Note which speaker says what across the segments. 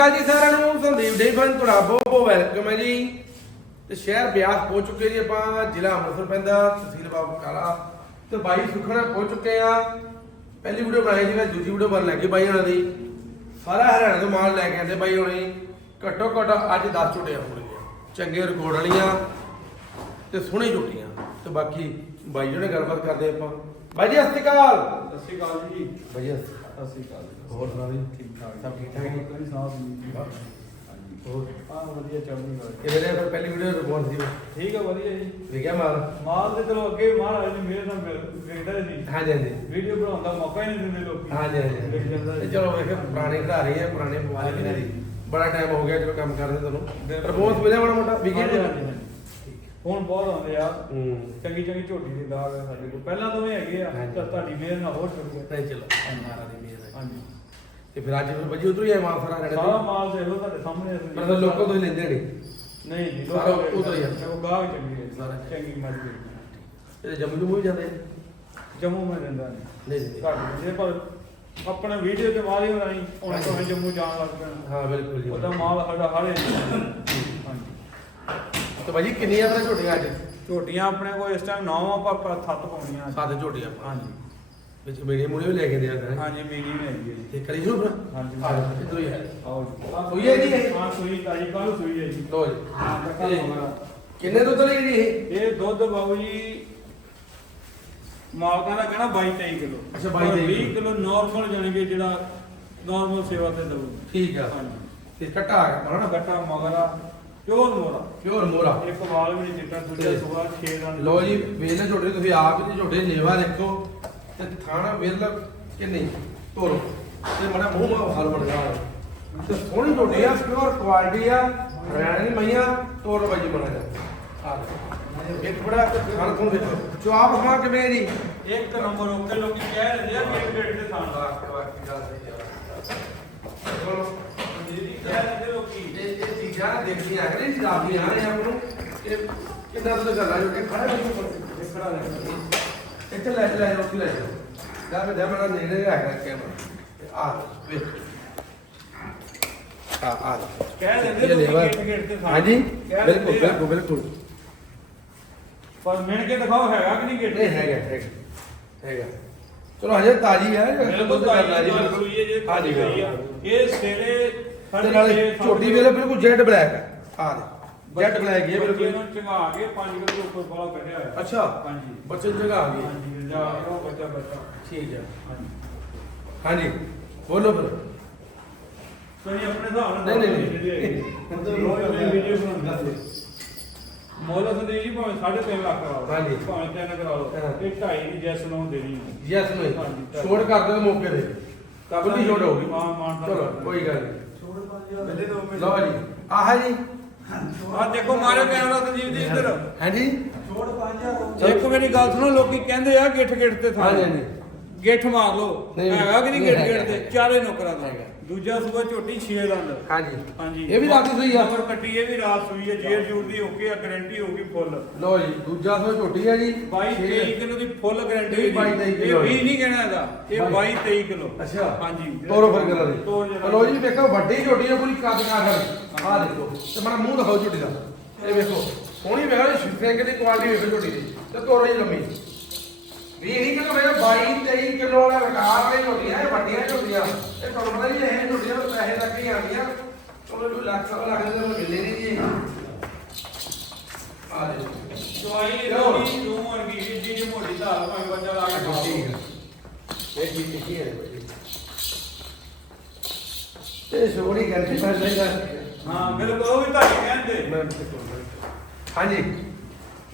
Speaker 1: ਕਾਲ ਜੀ ਸਾਰਿਆਂ ਨੂੰ ਸੰਦੀਪ ਡੇਫਨ ਤੁਹਾਡਾ ਬਹੁਤ ਬਹੁਤ ਵੈਲਕਮ ਹੈ ਜੀ। ਤੇ ਸ਼ਹਿਰ ਬਿਆਸ ਪਹੁੰਚ ਚੁੱਕੇ ਜੀ ਆਪਾਂ ਜ਼ਿਲ੍ਹਾ ਅੰਮ੍ਰਿਤਸਰ ਪੈਂਦਾ ਤਹਿਸੀਲ ਬਾਬੂ ਕਾਲਾ। ਤੇ ਬਾਈ ਸੁਖਣਾ ਪਹੁੰਚ ਚੁੱਕੇ ਆ। ਪਹਿਲੀ ਵੀਡੀਓ ਬਣਾਈ ਸੀ ਮੈਂ ਦੂਜੀ ਵੀਡੀਓ ਬਣ ਲੱਗੀ ਬਾਈ ਉਹਨਾਂ ਦੀ। ਸਾਰਾ ਹਰਿਆਣਾ ਤੋਂ ਮਾਲ ਲੈ ਕੇ ਆਂਦੇ ਬਾਈ ਹੁਣੇ। ਘੱਟੋ ਘੱਟ ਅੱਜ 10 ਝੋਟੀਆਂ ਹੋਣਗੀਆਂ। ਚੰਗੇ ਰਿਕਾਰਡ ਵਾਲੀਆਂ ਤੇ ਸੋਹਣੀ ਝੋਟੀਆਂ ਤੇ ਬਾਕੀ ਬਾਈ ਜਿਹੜੇ ਗੱਲਬਾਤ ਕਰਦੇ ਆਪਾਂ। ਬਾਈ ਜੀ ਸਤਿ ਸ਼੍ਰੀ ਅਕਾਲ।
Speaker 2: ਸਤਿ ਸ਼੍ਰੀ ਅਕਾਲ ਜੀ।
Speaker 1: ਬਾਈ ਜੀ
Speaker 2: ਸਤਿ ਸ਼੍ਰੀ ਅਕਾਲ।
Speaker 1: ਹੋਰ ਸੁਣਾ ਜੀ
Speaker 2: ਠੀਕ ਠਾਕ।
Speaker 1: ਸਭ ਠੀਕ ਠਾਕ ਜੀ?
Speaker 2: ਕੋਈ ਸਾਹ ਨਹੀਂ ਹਾਂਜੀ
Speaker 1: ਹੋਰ?
Speaker 2: ਹਾਂ ਵਧੀਆ ਚੱਲਦੀ ਗੱਲ
Speaker 1: ਕਿਵੇਂ ਰਿਹਾ ਫਿਰ ਪਹਿਲੀ ਵੀਡੀਓ ਰਿਕਾਰਡ ਸੀ?
Speaker 2: ਠੀਕ ਆ ਵਧੀਆ ਜੀ।
Speaker 1: ਵਿਕਿਆ ਮਾਲ?
Speaker 2: ਮਾਲ ਦੇ ਚਲੋ ਅੱਗੇ ਮਹਾਰਾਜ ਨੇ ਮੇਰੇ ਨਾਲ ਵੇਖਦਾ ਜੀ
Speaker 1: ਹਾਂਜੀ ਹਾਂਜੀ।
Speaker 2: ਵੀਡੀਓ ਬਣਾਉਣ ਦਾ ਮੌਕਾ ਹੀ ਨਹੀਂ ਦਿੰਦੇ ਲੋਕੀ।
Speaker 1: ਹਾਂਜੀ ਹਾਂਜੀ।
Speaker 2: ਵਿਕ ਜਾਂਦਾ
Speaker 1: ਤੇ
Speaker 2: ਜੀ।
Speaker 1: ਚਲੋ ਵੇਖੋ ਪੁਰਾਣੇ ਖਿਡਾਰੀ ਆ ਪੁਰਾਣੇ ਪਵਾਲੇ ਕਿਨੇ ਦੀ ਬੜਾ ਟਾਈਮ ਹੋ ਗਿਆ ਜਦੋਂ ਕੰਮ ਕਰਦੇ ਤੁਹਾਨੂੰ।
Speaker 2: ਬਿਲਕੁਲ।
Speaker 1: ਰਿਸਪੌਂਸ ਮਿਲਿਆ ਮਾੜਾ ਮੋਟਾ? ਵਿਕਿਆ
Speaker 2: ਹਾਂਜੀ,
Speaker 1: ਜੀ
Speaker 2: ਹਾਂਜੀ, ਹਾਂਜੀ। ਹੁਣ ਬਹੁਤ ਆਉਂਦੇ ਆ।
Speaker 1: ਹੂੰ।
Speaker 2: ਚੰਗੀ ਚੰਗੀ ਝੋਟੀ ਦੇ ਦਾਗ ਆ ਸਾਡੇ ਕੋਲ। ਪਹਿਲਾਂ ਤੋਂ ਵੀ ਹੈਗੇ ਆ
Speaker 1: ਹਾਂਜੀ।
Speaker 2: ਤਾਂ ਤੁਹਾਡੀ ਮਿਹਰ ਨਾਲ ਹੋਰ ਗਿਆ
Speaker 1: ਨਹੀਂ ਚਲੋ। ਮਾਰਾ ਦੀ ਮਿਹਰ ਹੈ।
Speaker 2: ਹਾਂਜੀ।
Speaker 1: ਤੇ ਫਿਰ ਅੱਜ ਫਿਰ ਵਜੀ ਉਧਰ ਹੀ ਆਇਆ ਮਾਲ ਸਾਰਾ ਰੜੇ
Speaker 2: ਸਾਰਾ ਮਾਲ ਦੇਖ ਲਓ ਤੁਹਾਡੇ ਸਾਹਮਣੇ ਅਸੀਂ-
Speaker 1: ਪਰ ਲੋਕਾਂ ਤੋਂ ਹੀ ਲੈਂਦੇ ਨਹੀਂ
Speaker 2: ਨਹੀਂ ਜੀ
Speaker 1: ਸਾਰਾ ਉੱਧਰ ਹੀ ਆ।
Speaker 2: ਉਹ ਗਾਹ ਚੰਗੀ ਹੈ
Speaker 1: ਸਾਰਾ।
Speaker 2: ਚੰਗੀ ਮੱਝ ਹੈ।
Speaker 1: ਤੇ ਜੰਮੂ ਜੰਮੂ ਵੀ ਜਾਂਦੇ?
Speaker 2: ਜੰਮੂ ਮੈਂ ਦਿੰਦਾ ਨਹੀਂ
Speaker 1: ਨਹੀਂ ਨਹੀਂ।
Speaker 2: ਘੱਟ ਜੇ ਪਰ ਆਪਣਾ ਵੀਡੀਓ ਤੇ ਮਾਰੀ ਹੋਣਾ ਨਹੀਂ ਹੁਣ ਤੋਂ ਜੰਮੂ ਜਾਣ ਲੱਗ ਪੈਣਾ
Speaker 1: ਹਾਂ ਬਿਲਕੁਲ ਜੀ
Speaker 2: ਉਹਦਾ ਮਾਲ ਸਾਡਾ ਹਾਲੇ ਹਾਂਜੀ।
Speaker 1: ਤੇ ਭਾਜੀ ਕਿੰਨੀਆਂ ਤਰ੍ਹਾਂ ਝੋਟੀਆਂ ਅੱਜ?
Speaker 2: ਝੋਟੀਆਂ ਆਪਣੇ ਕੋਲ ਇਸ ਟਾਈਮ ਨੌ ਆਪਾਂ ਆਪਾਂ ਥੱਤ ਪਾਉਣੀਆਂ
Speaker 1: ਸੱਤ ਝੋਟੀਆਂ
Speaker 2: ਹਾਂਜੀ।
Speaker 1: ਵਿੱਚ ਮੇਰੇ ਵੀ ਲੈ ਕੇ ਦੇ ਆਂਦੇ
Speaker 2: ਹਾਂਜੀ ਮੀਨੀ ਨੇ ਹੈ ਜੀ।
Speaker 1: ਤੇ ਕਰੀ ਸ਼ੁਰੂ
Speaker 2: ਹਾਂਜੀ।
Speaker 1: ਆ ਜਾਓ, ਇੱਧਰੋਂ ਹੀ ਹੈ
Speaker 2: ਆਓ ਜੀ।
Speaker 1: ਸੂਈ ਹੈ ਜੀ ਇਹ?
Speaker 2: ਹਾਂ ਸੂਈ ਤਾਜੀ ਕੱਲ ਸੂਈ ਹੈ ਜੀ।
Speaker 1: ਲੋ ਜੀ।
Speaker 2: ਹਾਂ ਕੱਲ ਹੋਣਾ।
Speaker 1: ਕਿੰਨੇ ਦੁੱਧ ਲਈ ਜਿਹੜੀ ਇਹ?
Speaker 2: ਇਹ ਦੁੱਧ ਬਾਬੂ ਜੀ ਮਾਲਕਾਂ ਦਾ ਕਹਿਣਾ 22 23 ਕਿਲੋ।
Speaker 1: ਅੱਛਾ, 22 23
Speaker 2: 20 ਕਿਲੋ। ਨਾਰਮਲ ਜਾਨੀ ਕਿ ਜਿਹੜਾ ਨਾਰਮਲ ਸੇਵਾ ਤੇ ਦਊ।
Speaker 1: ਠੀਕ ਆ।
Speaker 2: ਹਾਂਜੀ।
Speaker 1: ਤੇ ਘਟਾ ਗਿਆ ਬਣਾ
Speaker 2: ਗੱਟਾ ਮਗਰਾ ਪਿਓਰ ਮੋਰਾ
Speaker 1: ਪਿਓਰ ਮੋਰਾ
Speaker 2: ਇੱਕ ਵਾਲ ਵੀ ਨਹੀਂ ਚਿੱਟਾ ਦੂਜਾ ਸੁਆ 6 ਰਨ
Speaker 1: ਲੋ ਜੀ ਵੇਲੇ ਝੋਟੇ ਤੁਸੀਂ ਆਪ ਜੀ ਝੋਟੇ ਲੇਵਾ ਦੇਖੋ। ਤੇ ਥਾਣਾ ਵੇਲ ਕਿ ਨਹੀਂ? ਤੋਰੋ ਤੇ ਮੜਾ ਮੂੰਹ ਮਾ ਹਾਲ ਬਣ ਗਿਆ ਤੇ ਸੋਹਣੀ ਝੋਟੀ ਆ ਪਿਓਰ ਕੁਆਲਿਟੀ ਆ ਹਰਿਆਣਾ ਦੀ ਮਈਆਂ ਤੋਰ ਬਾਜੀ ਬਣਾ ਜਾ ਆ ਇੱਕ ਬੜਾ ਖਾਣ ਤੋਂ ਦੇਖੋ ਜੋ ਆਪ ਹਮਾ ਕਿਵੇਂ ਹੈ ਜੀ?
Speaker 2: ਇੱਕ ਨੰਬਰ ਓਕੇ ਲੋਕੀ ਕਹਿ ਰਹੇ ਆ ਕਿ ਗੇਟ ਤੇ ਥਾਂ ਦਾ
Speaker 1: ਚਲੋ।
Speaker 2: ਜਿਹੜੀ ਕਹਿ ਰਹੇ ਲੋਕੀ।
Speaker 1: ਇਹ ਇਹ ਚੀਜ਼ਾਂ ਦੇਖਦੀਆਂ ਅਗਲੇ ਨਹੀਂ ਦੱਸਦੀਆਂ ਆ ਆਪ ਨੂੰ ਕਿ ਕਿੰਨਾ ਤੋਂ ਗੱਲਾਂ ਜੋ ਕਿ ਖੜਾ ਹੋ ਕੇ ਖੜਾ ਰਹਿ ਇੱਥੇ ਲੈ ਲੈ ਉੱਥੇ ਲੈ ਜਾ ਜਾ ਮੈਂ ਮੇਰਾ ਨੇੜੇ ਕੇ ਕੈਮਰਾ ਆ ਵੇਖ। ਆ ਆ
Speaker 2: ਕਹਿ ਦਿੰਦੇ
Speaker 1: ਲੇਵਾ।
Speaker 2: ਗੇਟ ਗੇਟ ਤੇ
Speaker 1: ਹਾਂਜੀ? ਬਿਲਕੁਲ। ਬਿਲਕੁਲ ਬਿਲਕੁਲ।
Speaker 2: ਪਰ ਮਿਣ ਕੇ ਦਿਖਾਓ ਹੈਗਾ ਕਿ ਨਹੀਂ ਗੇਟ
Speaker 1: ਨਹੀਂ ਹੈਗਾ ਹੈਗਾ। ਹੈਗਾ। ਚਲੋ ਹਜੇ ਤਾਜੀ ਹੈ।
Speaker 2: ਬਿਲਕੁਲ
Speaker 1: ਕਰਨਾ ਜੀ। ਹਾਂਜੀ
Speaker 2: ਇਹ ਸਵੇਰੇ
Speaker 1: ਤੇ ਨਾਲੇ ਛੋਟੀ ਵੇਲੇ ਬਿਲਕੁਲ ਜੈਡ ਬਲੈਕ ਹੈ। ਆ ਦੇ। ਹੀ ਹੈ
Speaker 2: ਬੱਚੇ
Speaker 1: ਬਿਲਕੁਲ।
Speaker 2: ਨੂੰ ਚੰਗਾ ਕੇ 5 ਕਿਲੋ ਉੱਪਰ ਬਾਲਾ ਕੱਢਿਆ ਹੋਇਆ।
Speaker 1: ਅੱਛਾ।
Speaker 2: ਹਾਂਜੀ।
Speaker 1: ਬੱਚੇ ਦੀ ਜਗ੍ਹਾ ਆ ਗਈ।
Speaker 2: ਹਾਂਜੀ ਜਾ ਉਹ ਬੱਚਾ ਬੱਚਾ।
Speaker 1: ਠੀਕ ਹੈ।
Speaker 2: ਹਾਂਜੀ।
Speaker 1: ਹਾਂਜੀ। ਬੋਲੋ ਫਿਰ।
Speaker 2: ਤੁਸੀਂ ਆਪਣੇ ਹਿਸਾਬ ਨਾਲ
Speaker 1: ਨਹੀਂ, ਨਹੀਂ, ਨਹੀਂ।
Speaker 2: ਰੋਜ਼ ਦੀ ਵੀਡੀਓ ਬਣਾਉਂਦੇ ਮੌਲਾ ਸੰਦੀਪ ਜੀ ਭਾਵੇਂ 3.5 ਲੱਖ ਕਰਾ ਲਓ
Speaker 1: ਹਾਂਜੀ।
Speaker 2: ਭਾਵੇਂ 3 ਕਰਾ ਲਓ
Speaker 1: ਹਾਂ।
Speaker 2: ਇਹ 2.5 ਦੀ ਜੈਸ ਨੂੰ ਦੇਣੀ ਹੈ।
Speaker 1: ਯੈਸ ਨੂੰ
Speaker 2: ਹਾਂਜੀ,
Speaker 1: ਛੋੜ ਕਰ ਦਿਓ ਮੌਕੇ ਤੇ। ਕੱਢੀ ਛੋੜ ਹੋਊਗੀ।
Speaker 2: ਹਾਂ, ਮਾਨ ਤਾਂ-
Speaker 1: ਚਲੋ ਕੋਈ ਗੱਲ ਨਹੀਂ।
Speaker 2: ਪਹਿਲੇ ਦੋ
Speaker 1: ਲਓ ਜੀ। ਆਹ ਹੈ ਜੀ।
Speaker 2: ਆ ਦੇਖੋ ਮਾਰਿਓ ਕੈਮਰਾ ਸੰਜੀਵ ਜੀ ਇੱਧਰ।
Speaker 1: ਹੈ ਜੀ
Speaker 2: ਇੱਕ ਮੇਰੀ ਗੱਲ ਸੁਣੋ ਲੋਕੀ ਕਹਿੰਦੇ ਆ ਗਿੱਠ ਗਿੱਠ ਤੇ ਥਾਂ
Speaker 1: ਹਾਂਜੀ, ਹਾਂਜੀ।
Speaker 2: ਗਿੱਠ ਮਾਰ ਲਓ।
Speaker 1: ਨਹੀਂ,
Speaker 2: ਹੈਗਾ ਕਿ ਨਹੀਂ
Speaker 1: ਨਹੀਂ
Speaker 2: ਗਿੱਠ ਗਿੱਠ ਤੇ?
Speaker 1: ਹੈਗਾ।
Speaker 2: ਚਾਰੇ ਨੌਕਰਾਂ ਦਾ
Speaker 1: ਹੈਗਾ।
Speaker 2: ਦੂਜਾ ਸੂਆ ਝੋਟੀ 6 ਦੰਦ
Speaker 1: ਹਾਂਜੀ।
Speaker 2: ਹਾਂਜੀ।
Speaker 1: ਇਹ ਵੀ ਰਾਤ ਦੀ ਸੂਈ ਆ।
Speaker 2: ਨੰਬਰ ਕੱਟੀ ਇਹ ਵੀ ਰਾਤ ਸੂਈ ਹੈ ਜੇਰ ਜੂਰ ਦੀ ਓਕੇ ਆ ਗਾਰੰਟੀ ਹੋਊਗੀ ਫੁੱਲ
Speaker 1: ਲਓ ਜੀ ਦੂਜਾ ਸੋ ਝੋਟੀ ਹੈ ਜੀ
Speaker 2: 22
Speaker 1: ਛੇ-
Speaker 2: 23 ਕਿਲੋ ਦੀ ਫੁੱਲ ਗਾਰੰਟੀ
Speaker 1: ਇਹ 22 23
Speaker 2: ਇਹ
Speaker 1: ਕਿਲੋ
Speaker 2: 20 ਨਹੀਂ ਕਹਿਣਾ ਇਹਦਾ। ਇਹ 22 23 ਕਿਲੋ।
Speaker 1: ਅੱਛਾ।
Speaker 2: ਹਾਂਜੀ।
Speaker 1: ਤੋਰੋ ਫਿਰ ਕਰਾ ਦੇ
Speaker 2: ਜਰਾ।
Speaker 1: ਲਓ ਜੀ ਵੇਖੋ ਵੱਡੀ ਝੋਟੀ ਹੈ ਪੂਰੀ ਕੱਦ ਕਾ। ਕਰ ਆਹ ਦੇਖੋ ਤੇ ਮਨ ਮੂੰਹ ਦਿਖਾਓ ਝੋਟੀ ਦਾ। ਇਹ ਵੇਖੋ ਸੋਹਣੀ ਵੇਖੋ ਸ਼ਿਫਰਿੰਗ ਦੀ ਕੁਆਲਿਟੀ ਵੇਖੋ ਝੋਟੀ ਦੀ। ਤੇ ਤੋਰੋ ਜੀ ਲੰਮੀ। ਵੀ ਇਹ ਕਿਲੋ ਵੇਖੋ 22 23 ਕਿਲੋ ਵਾਲਾ ਰਕਾਰ ਵਾਲੀ ਝੋਟੀਆਂ ਇਹ ਵੱਡੀਆਂ ਝੋਟੀਆਂ। ਇਹ ਤੁਹਾਨੂੰ ਪਤਾ ਨਹੀਂ ਇਹ ਝੋਟੀਆਂ ਨੂੰ ਪੈਸੇ ਲੱਗ ਹੀ ਆਉਂਦੀਆਂ। ਕੋਈ ਲੱਖ ਸਵਾ ਲੱਖ ਦੇ ਤਾਂ ਮਿਲਦੇ ਨਹੀਂ ਜੀ ਆ ਲਓ।
Speaker 2: ਇਹਦੀ ਦੋ ਵਰਗੀ ਜਿੱਡੀ ਜਿਹੀ ਮੋਟੀ ਧਾਰ ਭਾਵੇਂ ਬੱਚਾ ਲਾ ਕੇ ਖਾ
Speaker 1: ਠੀਕ
Speaker 2: ਲਓ।
Speaker 1: ਹੈ ਇਹ ਠੀਕ ਠੀਕ ਹੈ ਤੇ ਮੈਂ ਨਹੀਂ ਕਰ
Speaker 2: ਹਾਂ ਬਿਲਕੁਲ ਉਹ ਵੀ ਤੁਹਾਡੇ ਕਹਿੰਦੇ
Speaker 1: ਹਾਂਜੀ।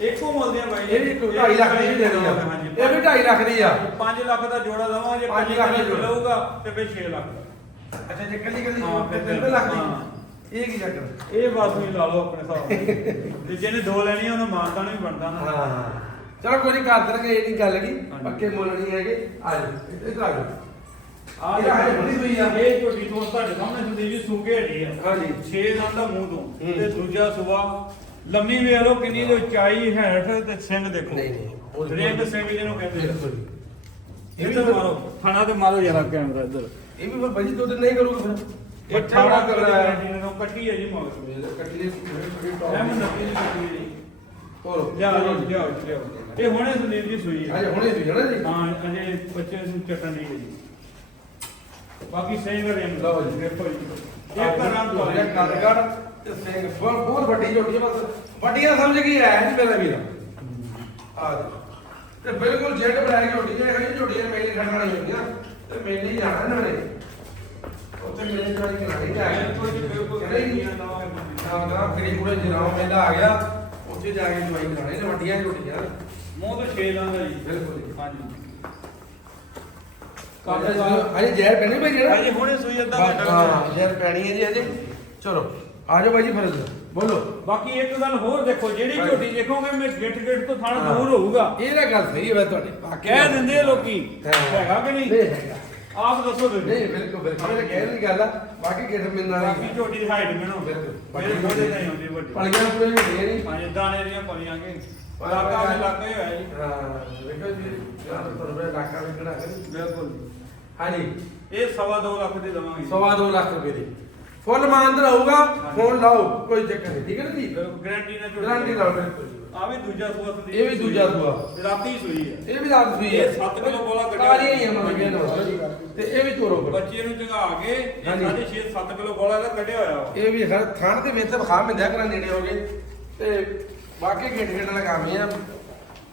Speaker 2: ਇੱਕੋ ਮੁੱਲਦੇ ਆ ਬਾਈ
Speaker 1: ਇਹ ਵੀ 2.5 ਲੱਖ ਦੀ ਵੀ ਦੇਣੀ ਆ।
Speaker 2: ਹਾਂਜੀ।
Speaker 1: ਇਹ ਵੀ 2.5 ਲੱਖ ਦੀ ਆ।
Speaker 2: 5 ਲੱਖ ਦਾ ਜੋੜਾ ਦਵਾਂ ਜੇ
Speaker 1: ਪੰਜ
Speaker 2: 5
Speaker 1: ਲੱਖ ਦਾ ਜੋੜਾ।
Speaker 2: ਲਊਗਾ ਤੇ ਫਿਰ 6 ਲੱਖ।
Speaker 1: ਅੱਛਾ ਜੇ ਕੱਲੀ ਕੱਲੀ 3 ਲੱਖ। ਦੀ। ਇਹ ਕੀ ਚੱਕਰ?
Speaker 2: ਇਹ ਬਸ ਵੀ ਲਾ ਲਓ ਆਪਣੇ ਹਿਸਾਬ ਤੇ ਜਿਹਨੇ ਦੋ ਲੈਣੀਆਂ ਉਹਨੂੰ ਮਾਨਤਾ ਨਹੀਂ ਬਣਦਾ ਨਾ।
Speaker 1: ਹਾਂ ਹਾਂ। ਚਲੋ ਕੋਈ ਨਹੀਂ ਕਰ ਦੇਣਗੇ ਇਹ ਨਹੀਂ ਗੱਲ ਕੀ। ਪੱਕੇ ਮੁੱਲ ਨਹੀਂ ਹੈਗੇ। ਆ ਜਾਓ ਇੱਧਰ ਆ ਜਾਓ
Speaker 2: ਆ
Speaker 1: ਇਹ ਹਜੇ ਬਣੀ ਹੋਈ ਆ।
Speaker 2: ਇਹ ਤੁਹਾਡੇ ਸਾਹਮਣੇ ਸੰਦੀਪ ਜੀ ਸੂਗੇ ਹਟੀ ਆ।
Speaker 1: ਹਾਂਜੀ।
Speaker 2: 6 ਦੰਦ ਦਾ ਮੂੰਹ ਤੋਂ। ਤੇ ਦੂਜਾ ਸੁਬਾ ਲੰਮੀ ਵੇਖ ਲਓ ਕਿੰਨੀ ਜੋ ਚਾਈ ਹੈਠ ਤੇ ਸਿੰਘ ਦੇਖੋ।
Speaker 1: ਨਹੀਂ, ਨਹੀਂ, ਉਹ-
Speaker 2: ਰਿੰਗ ਸਿੰਘ ਜਿਹਨੂੰ ਕਹਿੰਦੇ ਆ।
Speaker 1: ਬਿਲਕੁਲ।
Speaker 2: ਇਹ ਵੀ ਮਾਰੋ। ਖਾਣਾ ਤੇ ਮਾਰੋ ਜਰਾ ਕੈਮਰਾ ਇੱਧਰ।
Speaker 1: ਇਹ ਵੀ ਫਿਰ ਭਾਜੀ ਦੁੱਧ ਨਹੀਂ ਕਰੂਗਾ ਫਿਰ।
Speaker 2: ਇਹ 18 ਕਿਲੋ ਦੀ ਗਾਰੰਟੀ ਨਾਲ ਕੱਟੀ ਹੈ ਜੀ ਮੌਤ।
Speaker 1: ਮੇਰੇ ਕੱਟੀ ਦੇ ਥੋੜੀ ਥੋੜੀ
Speaker 2: ਐ
Speaker 1: ਟੌਪ
Speaker 2: ਮੈਂ ਨੱਤੀ ਦੀ ਕੱਟੀ ਹੈ ਜੀ।
Speaker 1: ਤੋਰੋ
Speaker 2: ਲਿਆਓ ਜੀ ਲਿਆਓ ਜੀ, ਲਿਆਓ। ਇਹ ਹੁਣੇ ਸੰਦੀਪ ਜੀ ਸੂਈ ਹੈ।
Speaker 1: ਅਜੇ ਹੁਣੇ ਸੀ ਨਾ ਜੀ?
Speaker 2: ਹਾਂ ਅਜੇ ਬੱਚੇ ਨੂੰ ਚੱਟਣ ਨਹੀਂ ਹੈ ਜੀ ਬਾਕੀ ਸਹੀ ਗੱਲ ਹੈ
Speaker 1: ਲਓ ਜੀ।
Speaker 2: ਦੇਖੋ ਜੀ। ਇੱਕ ਰਾਂ ਤੋਂ
Speaker 1: ਤੁਹਾਡੇ ਕਾਰਗੜ ਤੇ ਸਿੰਘ। ਬਹੁਤ ਬਹੁਤ ਵੱਡੀ ਝੋਟੀ ਹੈ ਬਸ। ਵੱਡੀਆਂ ਸਮਝ ਗਈ ਹੈ ਜੀ ਮੇਰਾ ਵੀਰ। ਆ ਜੀ ਤੇ ਬਿਲਕੁਲ ਜੈਡ ਬਲੈਕ ਝੋਟੀ ਹੈ ਇਹ ਝੋਟੀਆਂ ਮੇਲੇ ਖੜਨ ਵਾਲੀ ਹੁੰਦੀਆਂ ਤੇ ਮੇਲੇ ਹੀ ਜਾਣਾ ਨਾ ਮੇਰੇ ਉੱਥੇ ਮੇਲੇ ਜਾਣੀ
Speaker 2: ਬਿਲਕੁਲ ਜੀ, ਬਿਲਕੁਲ।
Speaker 1: ਨਾ ਨਾ ਫਿਰ ਪੂਰੇ ਜਨਾਬ ਮੇਲਾ ਆ ਗਿਆ ਉੱਥੇ ਜਾ ਕੇ ਦਵਾਈ ਕਰਾਣੀ ਨੇ ਵੱਡੀਆਂ ਝੋਟੀਆਂ।
Speaker 2: ਮੂੰਹ ਤੋਂ ਛੇ ਲਾਂ ਦਾ ਜੀ।
Speaker 1: ਬਿਲਕੁਲ।
Speaker 2: ਹਾਂਜੀ
Speaker 1: ਅਜੇ ਜ਼ਹਿਰ ਪੈਣੀ ਭਾਈ ਜਿਹੜਾ
Speaker 2: ਅਜੇ ਹੁਣੇ ਸੂਈ ਅੱਧਾ
Speaker 1: ਹਾਂ
Speaker 2: ਘੰਟਾ
Speaker 1: ਜ਼ਹਿਰ ਪੈਣੀ ਹੈ ਜੀ ਅਜੇ ਚਲੋ ਆ ਜਾਓ ਭਾਈ ਜੀ ਫਿਰ। ਬੋਲੋ।
Speaker 2: ਬਾਕੀ ਇੱਕ ਗੱਲ ਹੋਰ ਦੇਖੋ ਜਿਹੜੀ। ਝੋਟੀ ਦੇਖੋਗੇ ਮੈਂ ਗਿੱਟ ਗਿੱਟ ਤੋਂ ਥਣ। ਦੂਰ ਹੋਊਗਾ।
Speaker 1: ਇਹ ਗੱਲ ਸਹੀ ਹੈ ਤੁਹਾਡੀ।
Speaker 2: ਕਹਿ ਦਿੰਦੇ ਆ ਲੋਕੀ। ਹੈਗਾ ਕਿ ਨਹੀਂ?
Speaker 1: ਨਹੀਂ
Speaker 2: ਆਪ ਦੱਸੋ ਤੁਸੀਂ
Speaker 1: ਨਹੀਂ ਬਿਲਕੁਲ ਬਿਲਕੁਲ। ਇਹ ਕਹਿਣ ਦੀ ਗੱਲ ਆ। ਬਾਕੀ ਕਿਹੜੇ ਮਿਲਣ ਵਾਲੀ
Speaker 2: ਬਾਕੀ ਝੋਟੀ ਦੀ ਹਾਈਟ ਮੈਨੂੰ
Speaker 1: ਬਿਲਕੁਲ।
Speaker 2: ਮੇਰੇ ਮੋਢੇ ਨਹੀਂ ਆਉਂਦੀ ਵੱਡੀ।
Speaker 1: ਪਲੀਆਂ ਪੂਰੇ ਹੁੰਦੀਆਂ ਨਹੀਂ।
Speaker 2: ਪੰਜ ਦਾਣੇ ਦੀਆਂ ਪਲੀਆਂ ਕੇ ਇਲਾਕਾ ਦੇ ਲੱਗੇ ਹੋਇਆ ਜੀ।
Speaker 1: ਹਾਂ ਵੇਖੋ ਜੀ ਯਾਰ ਤੁਹਾਨੂੰ ਇਲਾਕਾ ਵੇਖਣਾ ਹੈ।
Speaker 2: ਬਿਲਕੁਲ
Speaker 1: ਹਾਂਜੀ।
Speaker 2: ਇਹ ਸਵਾ ਦੋ ਲੱਖ ਦੇ ਦਵਾਂਗੇ
Speaker 1: ਸਵਾ ਦੋ ਲੱਖ ਰੁਪਏ ਦੀ। ਫੁੱਲ ਮਾਨਦ ਰਹੂਗਾ ਫੋਨ ਲਾਓ ਕੋਈ ਚੱਕਰ ਨਹੀਂ ਠੀਕ ਹੈ ਨਾ ਜੀ
Speaker 2: ਗਾਰੰਟੀ ਨਾਲ ਝੋਟੀ
Speaker 1: ਗਾਰੰਟੀ ਲਾਓ ਬਿਲਕੁਲ ਜੀ।
Speaker 2: ਆ ਵੀ ਦੂਜਾ ਸੂਆ ਸੰਦੀਪ
Speaker 1: ਇਹ ਵੀ ਦੂਜਾ ਸੂਆ।
Speaker 2: ਰਾਤੀ ਸੂਈ ਹੈ
Speaker 1: ਇਹ ਵੀ ਰਾਤ ਵੀ ਹੈ
Speaker 2: ਇਹ ਸੱਤ ਕਿਲੋ ਬੋਲਾ ਕੱਢਿਆ।
Speaker 1: ਹੀ ਆ ਮਤਲਬ ਕਿ ਇਹਨਾਂ ਨੂੰ। ਤੇ ਇਹ ਵੀ ਤੋਰੋ ਫਿਰ।
Speaker 2: ਬੱਚੇ ਨੂੰ ਝਗਾ ਕੇ ਇਹ
Speaker 1: ਹਾਂਜੀ।
Speaker 2: ਸਾਢੇ 6 7 ਕਿਲੋ ਗੋਲਾ ਦਾ ਕੱਢਿਆ ਹੋਇਆ ਵਾ
Speaker 1: ਇਹ ਵੀ ਹਰ ਥਾਂ ਦੇ ਵਿੱਚ ਵਿਖਾ ਮਿੰਦਿਆ ਕਰਾਂ ਨੇੜੇ ਹੋ ਗਏ ਤੇ ਬਾਕੀ ਗੇਟ ਗੇਟ ਵਾਲਾ ਕੰਮ ਹੀ ਆ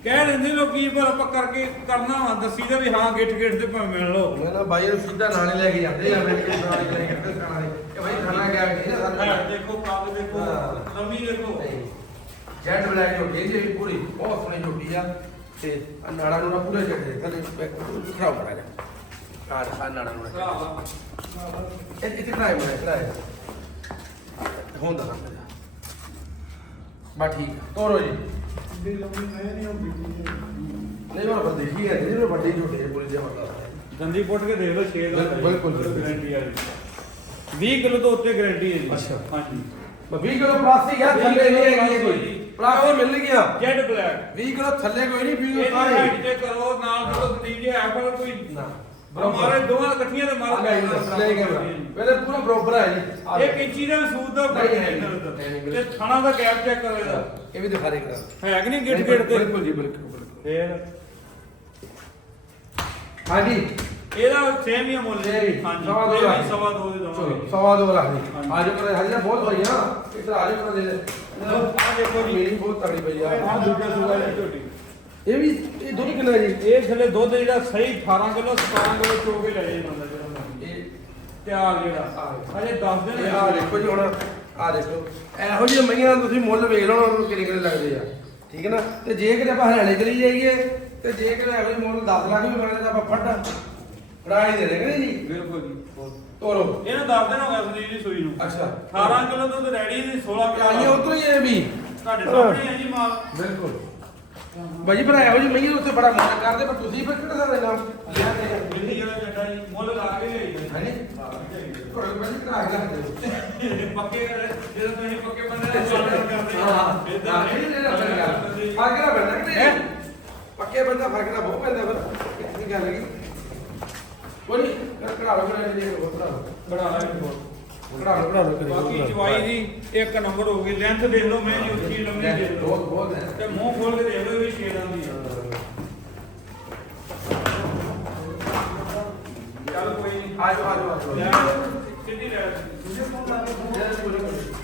Speaker 2: ਕਹਿ ਦਿੰਦੇ ਲੋਕੀ ਪਰ ਆਪਾਂ ਕਰਕੇ ਕਰਨਾ ਵਾ ਦੱਸੀ ਦਾ ਵੀ ਹਾਂ ਗਿੱਟ ਗਿੱਟ ਤੇ ਭਾਵੇਂ ਮਿਲ ਲਓ।
Speaker 1: ਮੈਂ ਨਾ ਬਾਈ ਨੂੰ ਸਿੱਧਾ ਨਾਲੇ ਲੈ ਕੇ ਜਾਂਦੇ ਆ ਮੈਂ ਕਿ ਨਾਲੇ ਲੈ ਕੇ ਜਾਂਦੇ ਖਾਣਾ ਇਹ ਬਾਈ ਖਾਣਾ ਗਿਆ ਨਹੀਂ ਨਾ ਸਾਡਾ
Speaker 2: ਦੇਖੋ ਕੱਦ ਦੇਖੋ
Speaker 1: ਹਾਂ।
Speaker 2: ਲੰਮੀ ਦੇਖੋ।
Speaker 1: ਜੈਟ ਬਲੈਕ ਹੋ ਗਈ ਜੀ ਪੂਰੀ ਬਹੁਤ ਸੋਹਣੀ ਝੋਟੀ ਆ। ਤੇ ਨਾੜਾ ਨੂੰ ਨਾ ਪੂਰੇ ਜੱਟੇ ਥੱਲੇ ਖਰਾਬ ਕਰਾ ਜਾ ਆ ਆ ਨਾੜਾ ਨੂੰ
Speaker 2: ਭਰਾ ਵਾ।
Speaker 1: ਇਹ ਇੱਥੇ ਖੜਾਏ ਮੈਂ ਖੜਾਏ ਹੁੰਦਾ ਨਾ ਬਾ ਠੀਕ ਆ ਤੋਰੋ ਜੀ। ਨਹੀਂ ਮੈਂ ਬੰਦੇ ਹੀ ਹੈ ਨਹੀਂ ਵੱਡੀ ਝੋਟੀ ਹੈ ਪੂਰੀ ਜਬਰਦਸਤ
Speaker 2: ਦੰਦੀ ਪੁੱਟ ਕੇ ਦੇਖ ਲਓ 6 ਦਾ
Speaker 1: ਬਿਲਕੁਲ, ਬਿਲਕੁਲ।
Speaker 2: ਗਾਰੰਟੀ ਆ ਜੀ 20 ਕਿਲੋ ਤੋਂ ਉੱਤੇ ਗਾਰੰਟੀ ਹੈ ਜੀ।
Speaker 1: ਅੱਛਾ।
Speaker 2: ਹਾਂਜੀ।
Speaker 1: 20 ਕਿਲੋ ਪਲਾਸਟਿਕ ਆ ਥੱਲੇ ਨਹੀਂ ਹੈਗੀ ਇਹ ਕੋਈ। ਪਲਾਸਟਿਕ ਮਿਲ ਗਿਆ
Speaker 2: ਜੈਡ ਬਲੈਕ
Speaker 1: 20 ਕਿਲੋ ਥੱਲੇ ਕੋਈ ਨਹੀਂ 20
Speaker 2: ਇਹਦੀ
Speaker 1: ਤਾਂ
Speaker 2: ਤੇ ਕਰੋ ਨਾਲ ਜਦੋਂ ਸੰਦੀਪ ਜੀ ਹੈ ਪਰ ਕੋਈ
Speaker 1: ਨਾ।
Speaker 2: ਮਾਰੇ ਦੋਵਾਂ ਇਕੱਠੀਆਂ ਦੇ ਮਾਰ।
Speaker 1: ਆ ਗਿਆ ਥੱਲੇ ਕੈਮਰਾ ਪਹਿਲੇ ਪੂਰਾ ਬਰੋਬਰ ਹੈ ਜੀ। ਆ
Speaker 2: ਇੱਕ ਇੰਚੀ ਦਾ ਸੂਦ ਦਾ ਫ਼ਰਕ ਹੈ ਇੱਧਰ ਉੱਧਰ ਤੇ ਥਾਣਾ ਦਾ ਗੈਪ ਚੈੱਕ ਕਰੋ ਇਹਦਾ।
Speaker 1: ਇਹ ਵੀ ਦਿਖਾ ਦੇ ਕਰਾਂ
Speaker 2: ਹੈ ਕਿ ਨਹੀਂ ਗਿੱਟ ਗਿੱਟ ਤੇ?
Speaker 1: ਬਿਲਕੁਲ ਜੀ ਬਿਲਕੁਲ
Speaker 2: ਫੇਰ?
Speaker 1: ਹਾਂਜੀ।
Speaker 2: ਇਹਦਾ ਸੇਮ ਹੀ ਆ ਮੁੱਲ।
Speaker 1: ਵੀ
Speaker 2: ਹਾਂਜੀ।
Speaker 1: ਸਵਾ ਦੋ ਲੱਖ।
Speaker 2: ਸਵਾ ਦੋ ਦੇ ਦਵਾਂਗੇ।
Speaker 1: ਸਵਾ ਦੋ ਲੱਖ ਦੀ
Speaker 2: ਹਾਂਜੀ।
Speaker 1: ਆਜੋ ਕਰ ਹਜੇ ਬਹੁਤ ਹੋਈਆਂ ਇਧਰ ਆਜੋ ਕਰ ਦੇ
Speaker 2: ਆਹ ਦੇਖੋ ਜੀ।
Speaker 1: ਮੇਰੀ ਬਹੁਤ ਤਗੜੀ ਪਈ ਆ।
Speaker 2: ਆਹ ਦੂਜਾ ਸੂਆ ਜੀ ਝੋਟੀ
Speaker 1: ਇਹ ਵੀ ਇਹ ਦੁੱਧ ਕਿੰਨਾ ਜੀ?
Speaker 2: ਇਹ ਥੱਲੇ ਦੁੱਧ ਜਿਹੜਾ ਸਹੀ 18 ਕਿਲੋ 17 ਕਿਲੋ ਚੋ ਕੇ ਲੈ ਜੇ ਬੰਦਾ ਤਿਆਰ ਜਿਹੜਾ
Speaker 1: ਆਹ।
Speaker 2: ਅਜੇ 10 ਦਿਨ
Speaker 1: ਆ ਦੇਖੋ ਜੀ ਹੁਣ ਆ ਦੇਖੋ। ਇਹੋ ਜਿਹੀਆਂ ਮਈਆਂ ਤੁਸੀਂ ਮੁੱਲ ਵੇਖ ਲਓ ਉਹਨੂੰ ਕਿੰਨੇ ਕਿੰਨੇ ਲੱਗਦੇ ਆ। ਠੀਕ ਹੈ ਨਾ? ਤੇ ਜੇ ਕਿਤੇ ਆਪਾਂ ਹਰਿਆਣੇ ਚਲੀ ਜਾਈਏ ਤੇ ਜੇ ਕਿਤੇ ਇਹੋ ਜਿਹੇ ਮੁੱਲ 10 ਲੱਖ ਵੀ ਬਣਦੇ ਤਾਂ ਆਪਾਂ ਫੱਟ ਫੜਾ ਹੀ ਦੇ ਦੇਗੇ ਨਹੀਂ ਜੀ?
Speaker 2: ਬਿਲਕੁਲ ਜੀ।
Speaker 1: ਤੋਰੋ।
Speaker 2: ਇਹਨੂੰ 10 ਦਿਨ ਹੋ ਗਏ ਸੰਦੀਪ ਜੀ ਸੂਈ ਨੂੰ।
Speaker 1: ਅੱਛਾ।
Speaker 2: 18 ਕਿਲੋ ਦੁੱਧ ਰੈਡੀ ਦੀ 16
Speaker 1: ਆਈਏ
Speaker 2: ਕਿਲੋ
Speaker 1: ਉਤਰੋ ਹੀ ਇਹ ਵੀ।
Speaker 2: ਤੁਹਾਡੇ ਸਾਹਮਣੇ ਹੈ ਜੀ ਮਾਲ।
Speaker 1: ਬਿਲਕੁਲ। ਬਾਜੀ ਭਰਾ ਇਹੋ ਜਿਹੀ ਮਈਆਂ ਉੱਤੇ ਬੜਾ ਮਨ ਕਰਦੇ ਪਰ ਤੁਸੀਂ ਫਿਰ ਕਿਹੜਾ
Speaker 2: ਚੱਡਾ ਜੀ ਮੁੱਲ ਲਾ ਕੇ
Speaker 1: ਬਾਜੀ ਕਰਾ ਕੇ ਰੱਖਦੇ
Speaker 2: ਪੱਕੇ ਜਦੋਂ ਤੁਸੀਂ ਪੱਕੇ ਬੰਦੇ ਨਾਲ ਸਵਾਲ ਕਰਦੇ
Speaker 1: ਹਾਂ ਇਹ ਨਹੀਂ ਰੱਖਣੀ ਗੱਲ ਫ਼ਰਕ ਨਾ ਪੈਂਦਾ ਕਿ ਨਹੀਂ ਪੱਕੇ ਬੰਦਾ ਫ਼ਰਕ ਨਾ ਬਹੁਤ ਪੈਂਦਾ ਫਿਰ ਕਿੰਨੀ ਗੱਲ ਹੈਗੀ ਕੋਈ ਕਢਾ ਲਓ ਕਢਾ ਲਈ ਹੋਰ ਲਓ
Speaker 2: ਬੜਾ ਹੈ ਬਹੁਤ
Speaker 1: ਕਢਾ ਲਓ ਕਢਾ ਲਓ ਕਰੀ
Speaker 2: ਬਾਕੀ ਚਵਾਈ ਦੀ ਇੱਕ ਨੰਬਰ ਹੋ ਗਈ ਲੈਂਥ ਦੇਖ ਲਓ ਮੈਂ ਜੀ ਉੱਚੀ ਲੰਮੀ ਦੇਖ ਲਓ।
Speaker 1: ਬਹੁਤ ਬਹੁਤ ਹੈ।
Speaker 2: ਤੇ ਮੂੰਹ ਖੋਲ ਕੇ ਦੇਖ ਲਓ ਇਹ ਵੀ ਸ਼ੇਰਾਂ ਦੀ ਆ। ਨਹੀਂ
Speaker 1: ਆਜੋ ਆਜੋ ਆਜੋ
Speaker 2: ਲੈ ਸਿੱਧੀ ਲੈ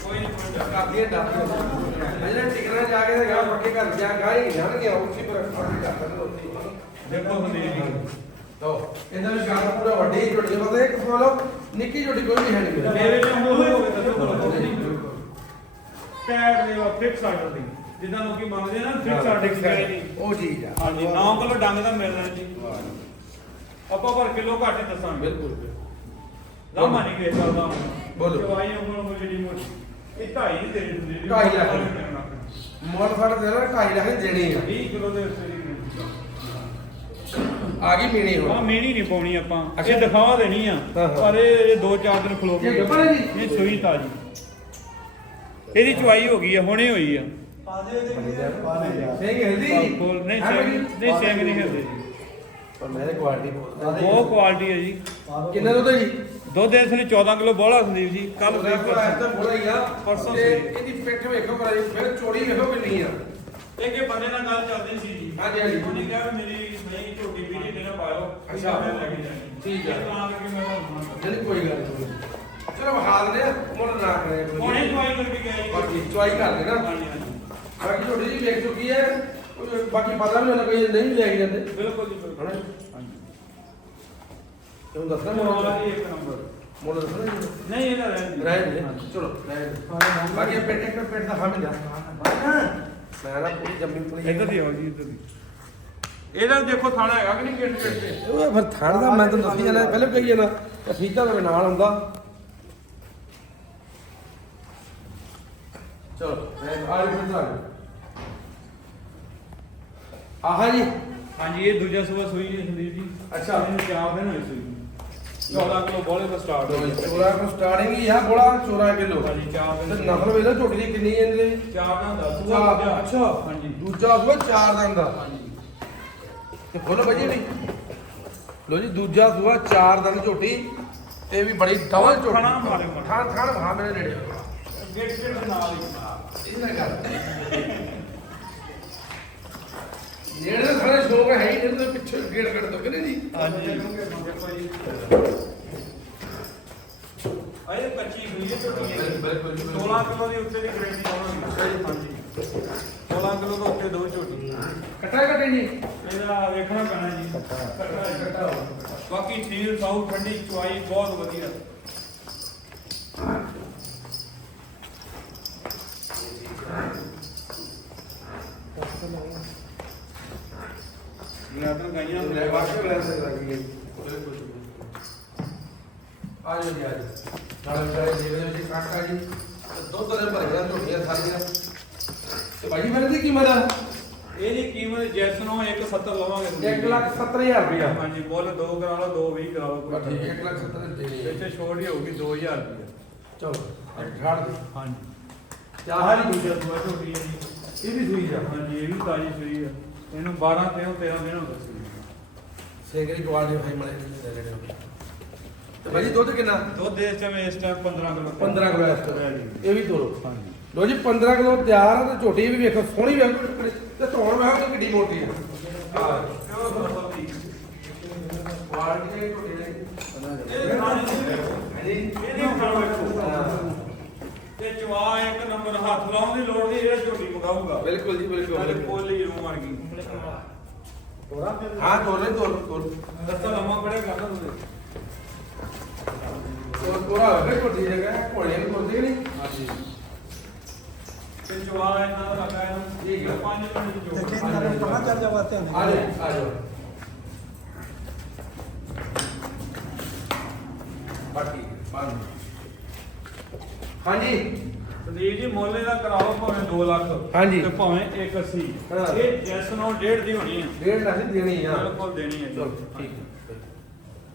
Speaker 2: ਕੋਈ ਨਹੀਂ
Speaker 1: ਕਾਫੀ ਡਾਕਟਰ ਅਜੇ ਟਿਕਣਾ ਜਾ ਕੇ ਗਾ ਪੱਕੇ ਘਰ ਜਾ ਗਾਈ ਜਾਣਗੇ ਉਸੇ ਪਰ ਪੱਕੇ ਕਰ ਦਿੰਦੇ ਉੱਥੇ
Speaker 2: ਦੇਖੋ ਜੀ
Speaker 1: ਲੋ ਇਹਦਾ ਵੀ ਕੰਮ ਪੂਰਾ ਵੱਡੀ ਝੋਟੀ ਪਤਾ ਇੱਕ ਫੋਲੋ ਨਿੱਕੀ ਝੋਟੀ ਕੋਈ ਵੀ ਹੈ ਨਹੀਂ। ਮੇਰੇ
Speaker 2: ਮੇਰੇ ਵਿੱਚ ਮੂੰਹ ਹੋ। ਗਏ ਦੱਸੋ ਟੈਡ ਦੇ ਵਾ ਫਿਕਸ ਆਰਡਰ ਦੀ ਜਿੱਦਾਂ ਲੋਕੀ ਮੰਗਦੇ ਆ ਨਾ ਫਿਕਸ ਆਰਡਰ ਦੀ
Speaker 1: ਉਹ ਚੀਜ਼ ਆ
Speaker 2: ਹਾਂਜੀ 9 ਕਿਲੋ ਡੰਗ ਦਾ ਮਿਲਣਾ ਜੀ ਆਪਾਂ ਪਰ ਕਿਲੋ ਘੱਟ ਹੀ ਦੱਸਾਂਗੇ।
Speaker 1: ਬਿਲਕੁਲ
Speaker 2: ਲਾਮਾ ਨਹੀਂ ਵੇਚ ਸਕਦਾ ਹੁਣ
Speaker 1: ਬੋਲੋ।
Speaker 2: ਚਵਾਈ ਉਂਗਲ ਉਹ ਜਿਹੜੀ ਮੋਟੀ। ਇਹ ਢਾਈ ਨਹੀਂ ਦੇਣੀ ਹੁੰਦੀ
Speaker 1: ਢਾਈ ਲੱਖ। ਮੁੱਲ ਫੜ ਦੇਣਾ ਢਾਈ ਲੱਖ ਦੀ ਦੇਣੀ ਆ।
Speaker 2: 20 ਕਿਲੋ ਦੇ ਉੱਤੇ ਦੀ
Speaker 1: ਆ ਗਈ ਮੀਣੀ
Speaker 2: ਆ
Speaker 1: ਹੁਣ
Speaker 2: ਮੇਣੀ ਨਹੀਂ ਪਾਉਣੀ ਆਪਾਂ।
Speaker 1: ਅੱਛਾ।
Speaker 2: ਇਹ ਦਿਖਾਵਾ ਦੇਣੀ ਆ।
Speaker 1: ਹਾਂ, ਹਾਂ।
Speaker 2: ਪਰ ਇਹ 2-4 ਦਿਨ ਖਲੋ
Speaker 1: ਇਹ ਗੱਭਣ ਹੈ ਜੀ?
Speaker 2: ਇਹ ਸੂਈ ਤਾਜੀ। ਇਹਦੀ ਚਵਾਈ ਹੋ ਗਈ ਆ ਹੁਣੇ ਹੋਈ ਆ।
Speaker 1: ਸਹੀ ਹਿਲਦੀ
Speaker 2: ਬੋਲ ਨਹੀਂ
Speaker 1: ਹਾਂ
Speaker 2: ਸੇਮ
Speaker 1: ਭਾਈ?
Speaker 2: ਨਹੀਂ ਸੇਮ ਨਹੀਂ ਹਿਲਦੇ ਜੀ
Speaker 1: ਪਰ ਮੇਰੇ ਕੁਆਲਿਟੀ ਬਹੁਤ
Speaker 2: ਬਹੁਤ ਕੁਆਲਿਟੀ ਹੈ ਜੀ।
Speaker 1: ਕਿੰਨੇ ਦੁੱਧ ਹੈ ਜੀ?
Speaker 2: ਦੁੱਧ ਇਸ ਲਈ 14 ਕਿਲੋ ਬੋਲਾ ਸੰਦੀਪ ਜੀ ਕੱਲ
Speaker 1: ਤਾਂ ਬੋਲਾ ਹੀ ਆ।
Speaker 2: ਪਰਸੋਂ
Speaker 1: ਤੇ
Speaker 2: ਸੀ।
Speaker 1: ਇਹਦੀ ਪਿੱਠ ਵੇਖੋ ਕਰਾਈ ਫਿਰ ਚੋੜੀ ਵੇਖੋ ਕਿੰਨੀ ਆ।
Speaker 2: ਇੱਕ ਇਹ ਬੰਦੇ ਨਾਲ ਗੱਲ ਚੱਲਦੀ ਸੀ ਜੀ।
Speaker 1: ਹਾਂਜੀ, ਹਾਂਜੀ।
Speaker 2: ਉਹਨੇ ਕਿਹਾ ਵੀ ਮੇਰੀ ਨਹੀਂ ਝੋਟੀ ਪੀੜੀ ਤੇ ਨਾ ਪਾਇਓ
Speaker 1: ਅੱਛਾ।
Speaker 2: ਮੈਂ ਲੈ ਕੇ ਜਾਣੀ।
Speaker 1: ਠੀਕ।
Speaker 2: ਇਹ ਤਾਂ ਕਰਕੇ ਮੈਂ ਤੁਹਾਨੂੰ
Speaker 1: ਕੋਈ ਗੱਲ ਨਹੀਂ ਚਲੋ ਹਾਲ ਨੇ ਮੁੱਲ ਨਾ ਕਰੋ
Speaker 2: ਹੁਣੇ
Speaker 1: ਜੀ।
Speaker 2: ਜੁਆਇਨ ਕਰਕੇ ਗਿਆ ਜੀ।
Speaker 1: ਬਾਕੀ ਚੁਆਈ ਕਰ ਦੇਣਾ
Speaker 2: ਹਾਂਜੀ ਹਾਂਜੀ।
Speaker 1: ਬਾਕੀ ਤੁਹਾਡੀ ਜੀ ਵੇਖ ਚੁੱਕੀ ਹੈ। ਬਾਕੀ ਪਤਾ ਵੀ ਉਹਨਾਂ ਕੋਈ ਨਹੀਂ ਲੈ ਕੇ ਜਾਂਦੇ।
Speaker 2: ਬਿਲਕੁਲ ਜੀ ਬਿਲਕੁਲ? ਹਾਂਜੀ।
Speaker 1: ਤੁਹਾਨੂੰ ਦੱਸਣਾ ਮੁੱਲ
Speaker 2: ਜੀ ਇੱਕ ਨੰਬਰ।
Speaker 1: ਮੁੱਲ ਦੱਸਣਾ ਜੀ?
Speaker 2: ਨਹੀਂ ਇਹਦਾ ਰਹਿਣ।
Speaker 1: ਰਹਿਣ ਦੇ।
Speaker 2: ਹਾਂਜੀ।
Speaker 1: ਚਲੋ ਰਹਿਣ ਦੇ। ਬਾਕੀ ਇਹ ਪਿੰਡ ਇੱਕ ਪਿੰਡ ਦਾ ਹਮ ਜਾ। ਮੈਂ ਨਾ ਪੂਰੀ ਜੰਮੀ ਪੂਰੀ
Speaker 2: ਇੱਧਰ ਦੀ ਆਓ ਜੀ ਇੱਧਰ ਦੀ। ਇਹਦਾ ਦੇਖੋ ਥਾਣਾ ਹੈਗਾ ਕਿ ਨਹੀਂ ਗੇਟ ਗੇਟ ਤੇ
Speaker 1: ਉਹ ਫਿਰ ਥਣ ਦਾ ਮੈਂ ਤੁਹਾਨੂੰ ਦੱਸੀ ਜਾਣਾ ਪਹਿਲੇ ਕਹੀ ਜਾਣਾ ਤੇ ਫੀਤਾ ਦੇ ਨਾਲ ਹੁੰਦਾ ਚਲੋ ਮੈਂ ਆ ਜੀ ਫਿਰ ਆਹਾ ਜੀ।
Speaker 2: ਹਾਂਜੀ ਇਹ ਦੂਜਾ ਸੂਆ ਸੂਈ ਜੀ ਸੰਦੀਪ ਜੀ।
Speaker 1: ਅੱਛਾ।
Speaker 2: ਇਹਨੂੰ ਚਾਰ ਦਿਨ ਹੋਏ ਸੂਈ ਨੂੰ। 14 ਕਿਲੋ ਬੋਲੇ ਦਾ ਸਟਾਰਟ ਹੋ ਗਿਆ
Speaker 1: ਚੋਰਾ ਨੂੰ ਸਟਾਰਟਿੰਗ ਹੀ ਆ ਬੋਲਾ 14 ਕਿਲੋ।
Speaker 2: ਹਾਂਜੀ ਚਾਰ
Speaker 1: ਤੇ
Speaker 2: ਦਿਨ
Speaker 1: ਨਸਲ ਵੇਲੇ ਝੋਟੀ ਦੀ ਕਿੰਨੀ ਹੈ ਇਹਦੇ।
Speaker 2: ਚਾਰ ਦਾ ਦੱਸ ਸੂਆ
Speaker 1: ਚਾਰ
Speaker 2: ਦੂਜਾ।
Speaker 1: ਅੱਛਾ।
Speaker 2: ਹਾਂਜੀ।
Speaker 1: ਦੂਜਾ ਸੂਆ ਚਾਰ ਦਿਨ ਦਾ।
Speaker 2: ਹਾਂਜੀ।
Speaker 1: ਤੇ ਫੁੱਲ ਵਜੀ ਨਹੀਂ ਲੋ ਜੀ ਦੂਜਾ ਸੂਆ ਚਾਰ ਦਿਨ ਝੋਟੀ। ਤੇ ਵੀ ਬੜੀ ਡਬਲ ਝੋਟੀ।
Speaker 2: ਖਾਣਾ ਮਾਰੇ ਮਾਰੇ।
Speaker 1: ਖਾਣ ਖਾਣ ਭਾ ਮੇਰੇ ਨੇੜੇ
Speaker 2: ਗੇਟ ਗੇਟ ਦੇ ਨਾਲ ਹੀ।
Speaker 1: ਇਹ ਨਾ ਗੱਲ। ਨੇੜੇ ਦਾ ਖਾਣੇ ਸ਼ੌਕ ਹੈ ਹੀ ਨਹੀਂ ਤੇ ਪਿੱਛੇ ਗੇੜ ਗੇੜ ਤੋਂ ਕਿਨੇ ਜੀ?
Speaker 2: ਹਾਂਜੀ। ਆਏ ਕੱਚੀ ਹੋਈ ਹੈ ਝੋਟੀ ਇਹ।
Speaker 1: ਬਿਲਕੁਲ ਜੀ, ਬਿਲਕੁਲ।
Speaker 2: 16 ਕਿਲੋ ਦੀ ਉੱਤੇ ਦੀ ਗਰੰਟੀ ਆਉਣਗੀ ਹਾਂਜੀ 16 ਕਿਲੋ ਤੋਂ ਉੱਤੇ ਦੋ ਝੋਟੀ
Speaker 1: ਕੱਟਾ ਕੱਟੇ ਜੀ।
Speaker 2: ਇਹਦਾ ਵੇਖਣਾ ਪੈਣਾ ਜੀ। ਕੱਟਾ ਕੱਟਾ। ਬਾਕੀ ਠੀਕ ਸਾਊ ਠੰਡੀ ਚੁਆਈ ਬਹੁਤ ਵਧੀਆ। ਗਲਾਦਨ ਗਾਈਆਂ
Speaker 1: ਲੈ ਵਾਸ਼ਰ ਲੈ ਸਕਦਾ ਕਿ ਆ ਜੀ ਆ ਜਾਓ। ਨਾਲ ਵਿਚਾਰੇ ਦੇਖਦੇ ਹੋ ਜੀ ਕਾਕਾ ਜੀ ਤੇ ਦੁੱਧ ਦੇ ਭਰੀਆਂ ਝੋਟੀਆਂ ਸਾਰੀਆਂ ਤੇ ਭਾਈ ਮੇਰੇ ਦੀ ਕੀਮਤ ਆ
Speaker 2: ਇਹਦੀ ਕੀਮਤ ਜੈਸ ਨੂੰ 170 ਲਵਾਂਗੇ
Speaker 1: 1 ਲੱਖ 70000 ਰੁਪਇਆ।
Speaker 2: ਹਾਂਜੀ ਬੋਲ 2 ਕਰਾ ਲਓ 2 20 ਕਰਾ ਲਓ
Speaker 1: ਬਸ ਠੀਕ 1 ਲੱਖ 70 ਦੇਣੀ ਹੈ
Speaker 2: ਇੱਥੇ ਛੋਟ ਹੀ ਹੋਊਗੀ 2000 ਰੁਪਏ
Speaker 1: ਚਲੋ ਠਾੜ ਦੇ
Speaker 2: ਹਾਂਜੀ।
Speaker 1: ਚਾਹ ਜੀ
Speaker 2: ਦੂਜਾ ਸੂਆ ਝੋਟੀ ਹੈ ਜੀ।
Speaker 1: ਇਹ ਵੀ ਸੂਈ ਜਾ
Speaker 2: ਹਾਂਜੀ ਇਹ ਵੀ ਤਾਜੀ ਸੂਈ ਆ। ਇਹਨੂੰ 12 13 13 ਦਿਨ ਹੋ ਗਏ ਨੂੰ।
Speaker 1: ਸੇਗਰੀ ਕੁਆਲਟੀ ਭਾਈ ਮਲੇ ਦੇ ਦੇ ਦੇ ਤੇ ਭਾਈ ਜੀ ਦੁੱਧ ਕਿੰਨਾ?
Speaker 2: ਦੁੱਧ ਇਸ ਟਾਈਮ ਇਸ ਟਾਈਮ 15 ਕਿਲੋ।
Speaker 1: 15 ਕਿਲੋ ਇਸ ਤੋਂ
Speaker 2: ਹਾਂਜੀ।
Speaker 1: ਇਹ ਵੀ ਤੋਰੋ
Speaker 2: ਹਾਂਜੀ।
Speaker 1: ਲੋ ਜੀ 15 ਕਿਲੋ ਤਿਆਰ ਆ ਤੇ ਝੋਟੀ ਵੀ ਵੇਖੋ ਸੋਹਣੀ ਵੇਖੋ ਤੇ ਧੌਣ ਵੇਖੋ ਕਿੱਡੀ ਮੋਟੀ ਆ। ਹਾਂ ਕੁਆਲਟੀ ਦੀ ਝੋਟੀ ਦੇ ਹਾਂਜੀ
Speaker 2: ਨੂੰ ਆ ਇੱਕ ਨੰਬਰ ਹੱਥ ਲਾਉਣ ਦੀ ਲੋੜ ਨਹੀਂ ਜਿਹੜਾ ਝੋਟੀ ਮਗਾਊਗਾ।
Speaker 1: ਬਿਲਕੁਲ ਜੀ ਬਿਲਕੁਲ ਕੋਲ
Speaker 2: ਹੀ ਰੂਮ ਵਰਗੀ ਤੋਰਾ
Speaker 1: ਹਾਂ ਤੋਰ ਲੈ ਤੋਰ ਤੋਰ।
Speaker 2: ਦੱਸਾ ਲੰਮਾ ਪੜਿਆ ਕਰਨਾ ਤੁਸੀਂ।
Speaker 1: ਤੋਰਾ ਬਿਲਕੁਲ ਠੀਕ ਹੈਗਾ ਘੋੜੇ ਨੂੰ ਤੋਰਦੇ ਨਹੀਂ?
Speaker 2: ਹਾਂ ਜੀ ਤੇ ਜਵਾ ਇਹਨਾਂ ਦਾ ਲੱਗਾ ਇਹਨੂੰ।
Speaker 1: ਠੀਕ ਹੈ
Speaker 2: 5 ਮਿੰਟ ਜੋ
Speaker 3: ਦੇਖੇ ਇਹਨਾਂ ਨੂੰ ਪਤਾ ਚੱਲ ਜਾਵਾਤੇ
Speaker 1: ਆ ਜਾ ਆ ਜਾ ਬਾਕੀ ਹਾਂਜੀ।
Speaker 2: ਸੰਦੀਪ ਜੀ ਮੋਲੇ ਦਾ ਕਰਾਓ ਭਾਵੇਂ 2 ਲੱਖ
Speaker 1: ਹਾਂਜੀ।
Speaker 2: ਤੇ ਭਾਵੇਂ 180
Speaker 1: ਹਾਂ।
Speaker 2: ਇਹ ਜੈਸ ਨੂੰ ਡੇਢ ਦੀ ਹੋਣੀ ਹੈ
Speaker 1: ਡੇਢ ਲੱਖ ਦੀ ਦੇਣੀ ਆ
Speaker 2: ਬਿਲਕੁਲ ਦੇਣੀ ਹੈ ਜੀ।
Speaker 1: ਚਲੋ ਠੀਕ ਹੈ